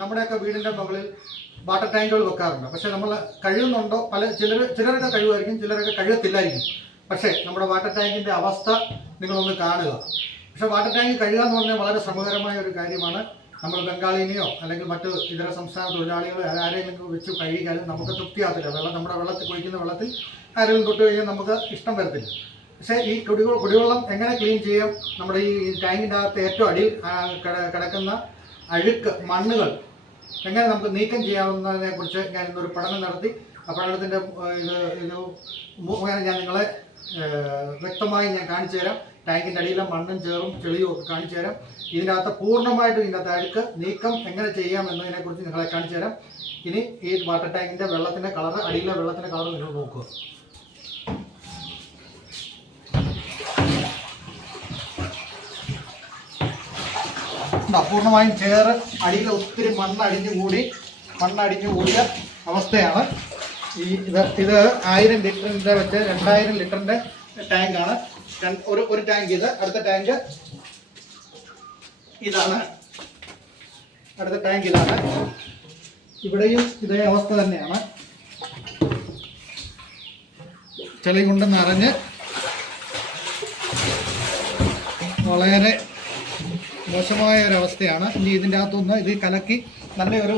നമ്മുടെയൊക്കെ വീടിൻ്റെ മുകളിൽ വാട്ടർ ടാങ്കുകൾ വെക്കാറുണ്ട്. പക്ഷേ നമ്മൾ കഴിയുന്നുണ്ടോ? ചിലരൊക്കെ കഴിവുമായിരിക്കും, ചിലരൊക്കെ കഴിയത്തില്ലായിരിക്കും. പക്ഷേ നമ്മുടെ വാട്ടർ ടാങ്കിൻ്റെ അവസ്ഥ നിങ്ങളൊന്ന് കാണുക. പക്ഷേ വാട്ടർ ടാങ്ക് കഴുകുക എന്ന് പറഞ്ഞാൽ വളരെ ശ്രമകരമായ ഒരു കാര്യമാണ്. നമ്മൾ ബംഗാളിനെയോ അല്ലെങ്കിൽ മറ്റ് ഇതര സംസ്ഥാന തൊഴിലാളികളോ ആരെങ്കിലും വെച്ച് കഴുകിയാലും നമുക്ക് തൃപ്തിയാകത്തില്ല. നമ്മുടെ വെള്ളത്തിൽ കുളിക്കുന്ന വെള്ളത്തിൽ ആരെങ്കിലും തൊട്ട് കഴിഞ്ഞാൽ നമുക്ക് ഇഷ്ടം വരത്തില്ല. പക്ഷേ ഈ കുടിവെള്ളം എങ്ങനെ ക്ലീൻ ചെയ്യാം, നമ്മുടെ ഈ ടാങ്കിൻ്റെ അകത്ത് ഏറ്റവും അടിയിൽ കിടക്കുന്ന അഴുക്ക് മണ്ണുകൾ എങ്ങനെ നമുക്ക് നീക്കം ചെയ്യാവുന്നതിനെ കുറിച്ച് ഞാൻ ഇന്നൊരു പഠനം നടത്തി. ആ പഠനത്തിൻ്റെ ഇത് മുഖേന ഞാൻ നിങ്ങളെ വ്യക്തമായി ഞാൻ കാണിച്ചു തരാം. ടാങ്കിൻ്റെ അടിയിലെ മണ്ണും ചേറും ചെളിയും ഒക്കെ കാണിച്ചു തരാം. ഇതിൻ്റെ അകത്ത് പൂർണ്ണമായിട്ടും ഇതിൻ്റെ അകത്ത് അഴുക്ക് നീക്കം എങ്ങനെ ചെയ്യാം എന്നതിനെക്കുറിച്ച് നിങ്ങളെ കാണിച്ചു തരാം. ഇനി ഈ വാട്ടർ ടാങ്കിൻ്റെ വെള്ളത്തിൻ്റെ കളറ്, അടിയിലെ വെള്ളത്തിൻ്റെ കളർ നിങ്ങൾ നോക്കുക. പൂർണ്ണമായും ചേറ്, അടിയിൽ ഒത്തിരി മണ്ണടിഞ്ഞു കൂടിയ അവസ്ഥയാണ്. ഇത് 1000 ലിറ്ററിൻ്റെ വെച്ച് 2000 ലിറ്ററിൻ്റെ ടാങ്കാണ്. ഒരു ടാങ്ക് ഇത്. അടുത്ത ടാങ്ക് ഇതാണ്. ഇവിടെയും ഇതേ അവസ്ഥ തന്നെയാണ്. ചെളി കൊണ്ട് നിറഞ്ഞ് വളരെ മോശമായ ഒരവസ്ഥയാണ്. ഇനി ഇതിൻ്റെ അകത്തൊന്ന് ഇത് കലക്കി നല്ലൊരു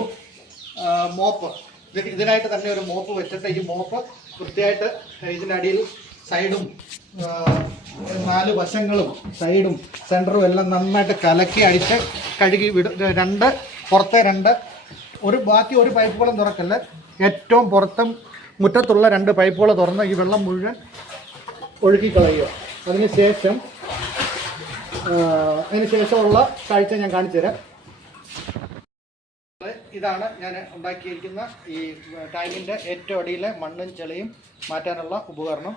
മോപ്പ്, ഇതിനായിട്ട് തന്നെ ഒരു മോപ്പ് വെച്ചിട്ട് ഈ മോപ്പ് വൃത്തിയായിട്ട് ഇതിൻ്റെ അടിയിൽ സൈഡും 4 വശങ്ങളും സൈഡും സെൻറ്ററും എല്ലാം നന്നായിട്ട് കലക്കി അടിച്ച് കഴുകി പുറത്തെ 2 ബാക്കി ഒരു പൈപ്പുകളും തുറക്കല്ല, ഏറ്റവും പുറത്തും മുറ്റത്തുള്ള 2 പൈപ്പുകൾ തുറന്ന് ഈ വെള്ളം മുഴുവൻ ഒഴുക്കിക്കളയുക. അതിനുശേഷമുള്ള കാഴ്ച ഞാൻ കാണിച്ചു തരാം. ഇതാണ് ഞാൻ ഉണ്ടാക്കിയിരിക്കുന്ന ഈ ടാങ്കിൻ്റെ ഏറ്റവും അടിയിലെ മണ്ണും ചെളിയും മാറ്റാനുള്ള ഉപകരണം.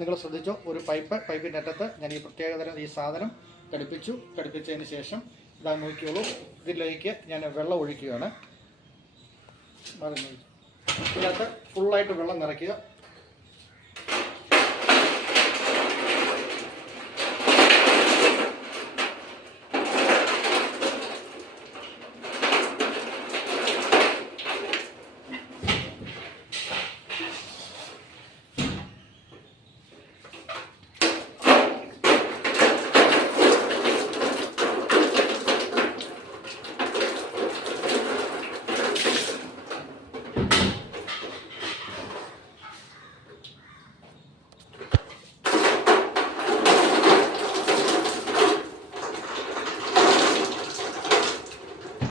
നിങ്ങൾ ശ്രദ്ധിച്ചോ, ഒരു പൈപ്പിൻ്റെ അറ്റത്ത് ഞാൻ ഈ പ്രത്യേകതരം ഈ സാധനം ഘടിപ്പിച്ചതിന് ശേഷം ഇതാ നോക്കിയോളൂ, ഇതിലേക്ക് ഞാൻ വെള്ളം ഒഴിക്കുകയാണ്. ഇതിനകത്ത് ഫുള്ളായിട്ട് വെള്ളം നിറയ്ക്കുക.